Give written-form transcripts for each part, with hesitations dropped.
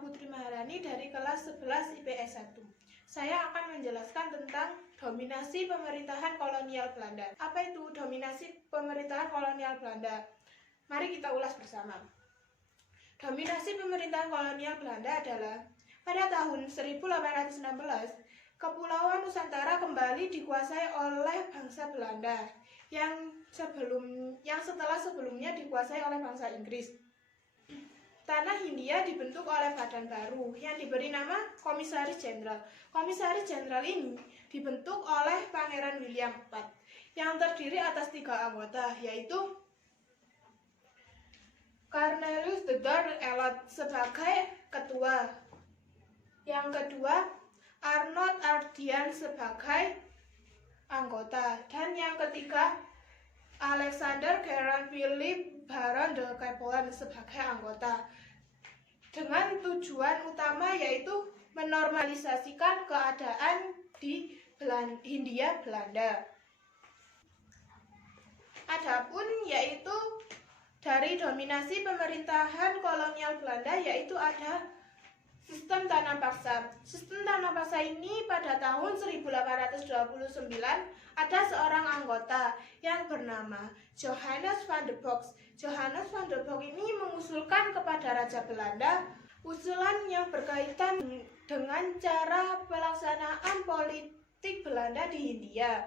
Putri Maharani dari kelas 11 IPS 1. Saya akan menjelaskan tentang dominasi pemerintahan kolonial Belanda. Apa itu dominasi pemerintahan kolonial Belanda? Mari kita ulas bersama. Dominasi pemerintahan kolonial Belanda adalah pada tahun 1816, Kepulauan Nusantara kembali dikuasai oleh bangsa Belanda yang setelah sebelumnya dikuasai oleh bangsa Inggris. Tanah Hindia dibentuk oleh badan baru yang diberi nama Komisaris Jenderal. Komisaris Jenderal ini dibentuk oleh Pangeran William IV yang terdiri atas 3 anggota, yaitu Cornelius de Dorre Elot sebagai ketua, yang kedua Arnold Ardian sebagai anggota, dan yang ketiga Alexander Gerard Philipp Baron de Capelan sebagai anggota, dengan tujuan utama yaitu menormalisasikan keadaan di Hindia Belanda. Adapun yaitu dari dominasi pemerintahan kolonial Belanda yaitu ada sistem tanam paksa. Sistem tanam paksa ini pada tahun 1829 ada seorang anggota yang bernama Johannes van der Box. Johannes van der Box ini mengusulkan kepada Raja Belanda usulan yang berkaitan dengan cara pelaksanaan politik Belanda di Hindia,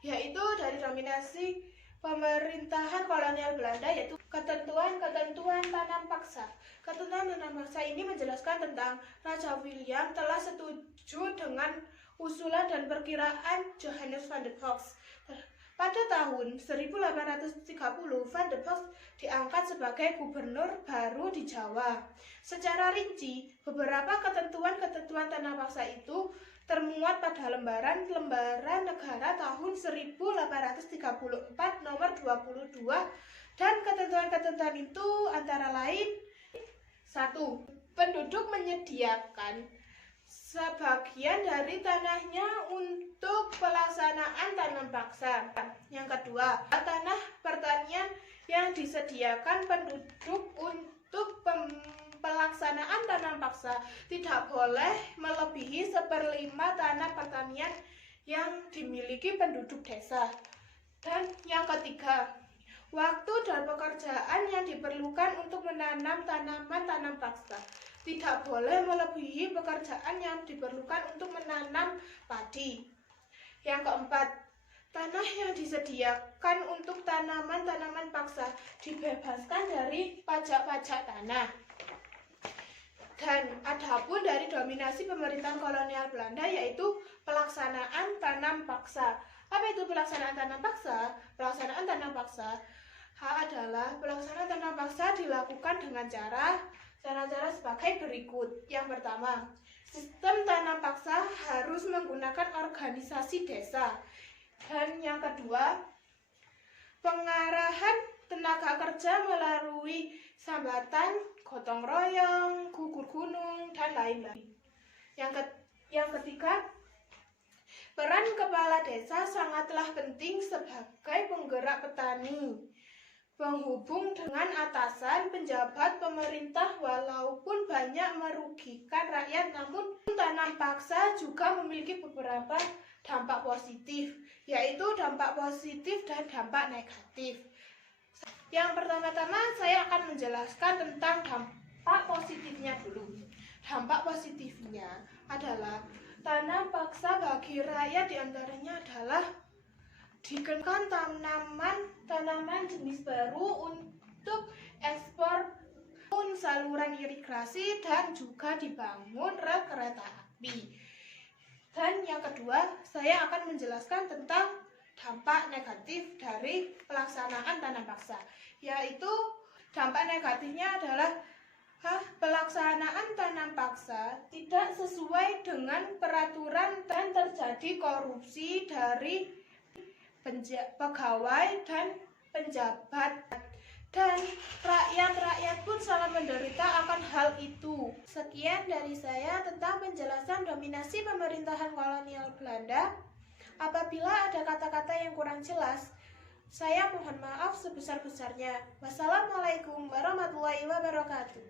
yaitu dari dominasi pemerintahan kolonial Belanda yaitu ketentuan tanam paksa. Ketentuan tanam paksa ini menjelaskan tentang Raja William telah setuju dengan usulan dan perkiraan Johannes van der Box. Pada tahun 1830, Van der Box diangkat sebagai gubernur baru di Jawa. Secara rinci, beberapa ketentuan tanam paksa itu termuat pada lembaran negara tahun 1834 nomor 22, dan ketentuan itu antara lain: 1. Penduduk menyediakan sebagian dari tanahnya untuk pelaksanaan tanam paksa. Yang kedua, tanah pertanian yang disediakan penduduk untuk pelaksanaan tanam paksa tidak boleh melebihi 1/5 tanah pertanian yang dimiliki penduduk desa. Dan yang ketiga, waktu dan pekerjaan yang diperlukan untuk menanam tanaman tanam paksa tidak boleh melebihi pekerjaan yang diperlukan untuk menanam padi. Yang keempat, tanah yang disediakan untuk tanaman paksa dibebaskan dari pajak-pajak tanah. Dan adapun dari dominasi pemerintahan kolonial Belanda yaitu pelaksanaan tanam paksa. Apa itu pelaksanaan tanam paksa? Pelaksanaan tanam paksa adalah pelaksanaan tanam paksa dilakukan dengan cara sebagai berikut. Yang pertama, sistem tanam paksa harus menggunakan organisasi desa. Dan yang kedua, pengarahan tenaga kerja melalui sambatan, gotong royong, gugur gunung, dan lain-lain. Yang ketiga, peran kepala desa sangatlah penting sebagai penggerak petani, penghubung dengan atasan, pejabat pemerintah. Walaupun banyak merugikan rakyat, namun tanam paksa juga memiliki beberapa dampak positif, yaitu dampak positif dan dampak negatif. Yang pertama-tama saya akan menjelaskan tentang dampak positifnya dulu. Dampak positifnya adalah tanam paksa bagi rakyat diantaranya adalah dikenakan tanaman jenis baru untuk ekspor, saluran irigasi, dan juga dibangun rel kereta api. Dan yang kedua, saya akan menjelaskan tentang dampak negatif dari pelaksanaan tanam paksa, yaitu dampak negatifnya adalah pelaksanaan tanam paksa tidak sesuai dengan peraturan dan terjadi korupsi dari pegawai dan penjabat, dan rakyat pun sangat menderita akan hal itu. Sekian dari saya tentang penjelasan dominasi pemerintahan kolonial Belanda. Apabila ada kata-kata yang kurang jelas, saya mohon maaf sebesar-besarnya. Wassalamualaikum warahmatullahi wabarakatuh.